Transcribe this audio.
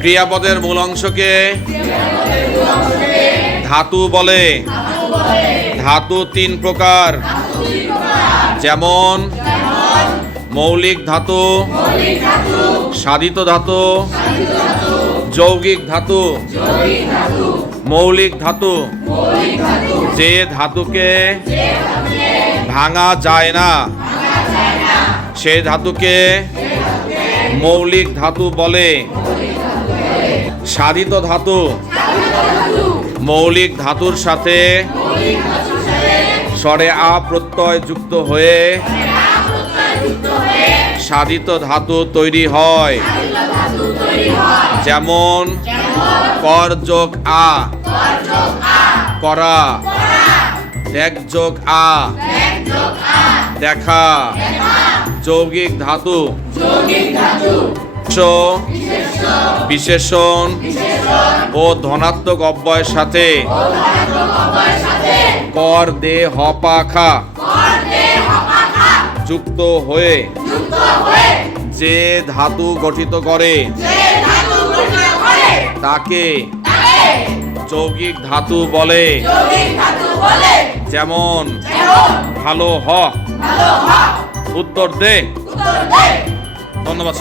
ক্রিয়াপদের মূল অংশকে ধাতু বলে। ধাতু তিন প্রকার। যেমন মৌলিক ধাতু, সাধিত ধাতু, যৌগিক ধাতু, মৌলিক ধাতু। যে ধাতুকে ভাঙা যায় না, সে ধাতুকে মৌলিক ধাতু বলে। সাধিত ধাতু। মৌলিক ধাতুর সাথে স্বরে আ প্রত্যয় যুক্ত হয়ে সাধিত ধাতু তৈরি হয়। যেমন কর যোগ আ, করা দেখ যোগ আ, দেখা, যৌগিক ধাতু বিশেষ্য, বিশেষণ ও ধনাত্মক অব্যয়ের সাথে কর দে হপা খা। যুক্ত হয়ে যে ধাতু গঠিত করে তাকে যৌগিক ধাতু বলে। যেমন ভালো হ উত্তর দে। ধন্যবাদ